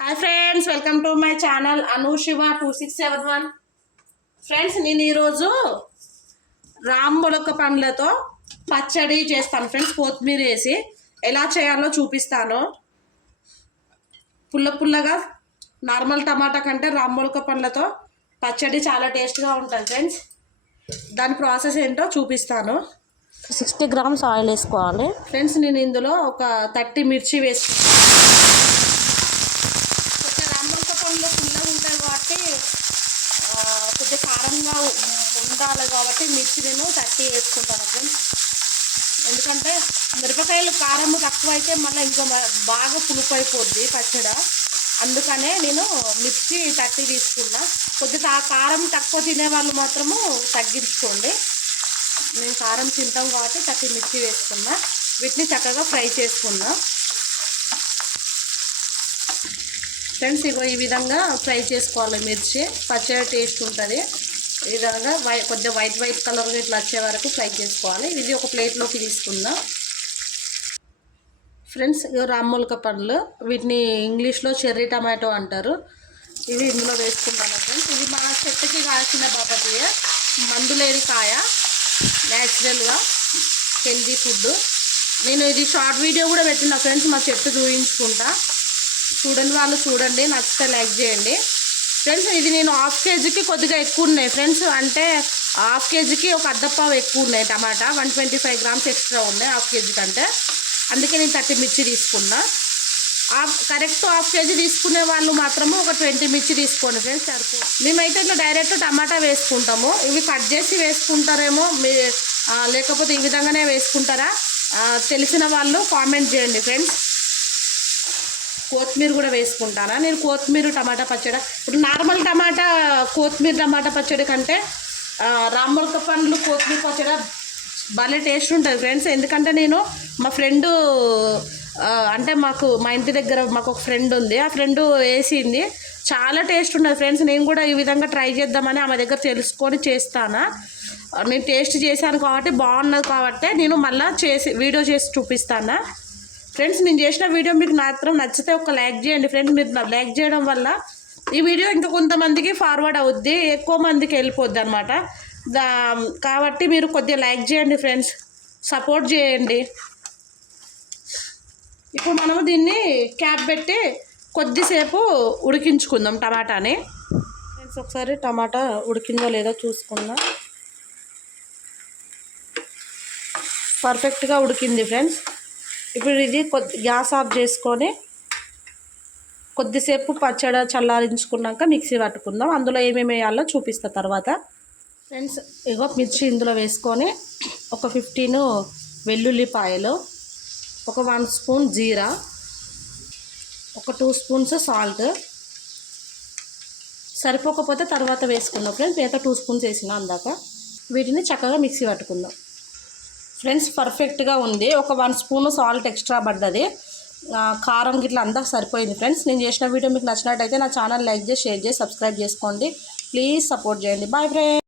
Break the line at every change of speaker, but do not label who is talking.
Hi friends welcome to my channel Anu Shiva two six seven one friends నేను ఈరోజు రామ్ మొలక పండ్లతో పచ్చడి చేస్తాను ఫ్రెండ్స్ కొత్తిమీర వేసి. ఎలా చేయాలో చూపిస్తాను. పుల్ల పుల్లగా నార్మల్ టమాటా కంటే రామ్ మొలక పండ్లతో పచ్చడి చాలా టేస్ట్గా ఉంటుంది ఫ్రెండ్స్ దాని ప్రాసెస్ ఏంటో చూపిస్తాను.
సిక్స్టీ గ్రామ్స్ ఆయిల్ వేసుకోవాలి.
ఫ్రెండ్స్ నేను ఇందులో ఒక థర్టీ మిర్చి వేసి కొంచెం రామొలక పుల్లగా ఉంటాయి కాబట్టి కొద్దిగా కారంగా ఉండాలి కాబట్టి మిర్చి నేను థర్టీ వేసుకుంటాను ఫ్రెండ్స్ ఎందుకంటే మిరపకాయలు కారం తక్కువ అయితే మళ్ళీ ఇంకా బాగా పులుపు అయిపోద్ది పచ్చడి. అందుకనే నేను మిర్చి థర్టీ తీసుకున్నా. కొద్దిగా ఆ కారం తక్కువ తినే వాళ్ళు మాత్రము తగ్గించుకోండి. నేను కారం తింటాం కాబట్టి థర్టీ మిర్చి వేసుకున్నా. వీటిని చక్కగా ఫ్రై చేసుకున్నా. ఫ్రెండ్స్ ఇగో ఈ విధంగా ఫ్రై చేసుకోవాలి మిర్చి. పచ్చడి టేస్ట్ ఉంటుంది. ఈ విధంగా వై కొద్దిగా వైట్ వైట్ కలర్ ఇట్లా వచ్చే వరకు ఫ్రై చేసుకోవాలి. ఇది ఒక ప్లేట్లోకి తీసుకుందాం. ఫ్రెండ్స్ ఇగో రామ్మూలక పండ్లు. వీటిని ఇంగ్లీష్లో చెర్రీ టమాటో అంటారు. ఇవి ఇందులో వేసుకుంటాను ఫ్రెండ్స్. ఇది మా చెట్టుకి కాసిన బాపతీయ. మందు లేని కాయ. న్యాచురల్గా హెల్దీ ఫుడ్ నేను ఇది షార్ట్ వీడియో కూడా పెట్టిన ఫ్రెండ్స్ మా చెట్టు చూపించుకుంటా చూడండి వాళ్ళు చూడండి నచ్చితే లైక్ చేయండి. ఫ్రెండ్స్ ఇది నేను హాఫ్ కేజీకి కొద్దిగా ఎక్కువ ఉన్నాయి. ఫ్రెండ్స్ అంటే హాఫ్ కేజీకి ఒక అద్దపావు ఎక్కువ ఉన్నాయి టమాటా. One twenty five grams extra ఉన్నాయి హాఫ్ కేజీ కంటే. అందుకే నేను థర్టీ మిర్చి తీసుకున్నా. హాఫ్ కరెక్ట్ హాఫ్ కేజీ తీసుకునే వాళ్ళు మాత్రము ఒక ట్వంటీ మిర్చి తీసుకోండి ఫ్రెండ్స్ సరిపో. మేమైతే ఇట్లా డైరెక్ట్ టమాటా వేసుకుంటాము. ఇవి కట్ చేసి వేసుకుంటారేమో మీ లేకపోతే ఈ విధంగానే వేసుకుంటారా? తెలిసిన వాళ్ళు కామెంట్ చేయండి ఫ్రెండ్స్. కొత్తిమీర కూడా వేసుకుంటానా? నేను కొత్తిమీర టమాటా పచ్చడి. ఇప్పుడు నార్మల్ టమాటా కొత్తిమీర టమాటా పచ్చడి కంటే ఆ, పండ్లు కొత్తిమీర పచ్చడి భలే టేస్ట్ ఉంటుంది ఫ్రెండ్స్. ఎందుకంటే నేను మా ఫ్రెండు అంటే మాకు మా ఇంటి దగ్గర మాకు ఒక ఫ్రెండ్ ఉంది. ఆ ఫ్రెండ్ వేసింది. చాలా టేస్ట్ ఉన్నది ఫ్రెండ్స్. నేను కూడా ఈ విధంగా ట్రై చేద్దామని ఆమె దగ్గర తెలుసుకొని చేస్తానా. నేను టేస్ట్ చేశాను కాబట్టి బాగున్నది కాబట్టి నేను మళ్ళీ చేసి వీడియో చేసి చూపిస్తాను. ఫ్రెండ్స్ నేను చేసిన వీడియో మీకు మాత్రం నచ్చితే ఒక లైక్ చేయండి. ఫ్రెండ్స్ మీరు లైక్ చేయడం వల్ల ఈ వీడియో ఇంకా కొంతమందికి ఫార్వర్డ్ అవుద్ది ఎక్కువ మందికి వెళ్ళిపోద్ది అనమాట దా కాబట్టి మీరు కొద్దిగా లైక్ చేయండి ఫ్రెండ్స్ సపోర్ట్ చేయండి. ఇప్పుడు మనము దీన్ని క్యాప్ పెట్టి కొద్దిసేపు ఉడికించుకుందాం టమాటాని. ఫ్రెండ్స్ ఒకసారి టమాటా ఉడికిందో లేదో చూసుకుందాం పర్ఫెక్ట్గా ఉడికింది ఫ్రెండ్స్ ఇప్పుడు ఇది కొద్ది గ్యాస్ ఆఫ్ చేసుకొని కొద్దిసేపు పచ్చడి చల్లారించుకున్నాక మిక్సీ పట్టుకుందాం. అందులో ఏమేమి వేయాలో చూపిస్తా తర్వాత. ఫ్రెండ్స్ ఇగో మిర్చి ఇందులో వేసుకొని ఒక ఫిఫ్టీన్ వెల్లుల్లిపాయలు ఒక వన్ స్పూన్ జీరా ఒక టూ స్పూన్స్ సాల్ట్. సరిపోకపోతే తర్వాత వేసుకుందాం ఫ్రెండ్స్. మిగతా టూ స్పూన్స్ వేసిన అందాక వీటిని చక్కగా మిక్సీ పట్టుకుందాం. ఫ్రెండ్స్ పర్ఫెక్ట్గా ఉంది. ఒక వన్ స్పూన్ సాల్ట్ ఎక్స్ట్రా పడ్డది. కారం గిట్ల అంతా సరిపోయింది ఫ్రెండ్స్. నేను చేసిన వీడియో మీకు నచ్చినట్టయితే నా ఛానల్ లైక్ చేసి షేర్ చేసి సబ్స్క్రైబ్ చేసుకోండి. ప్లీజ్ సపోర్ట్ చేయండి. Bye friends.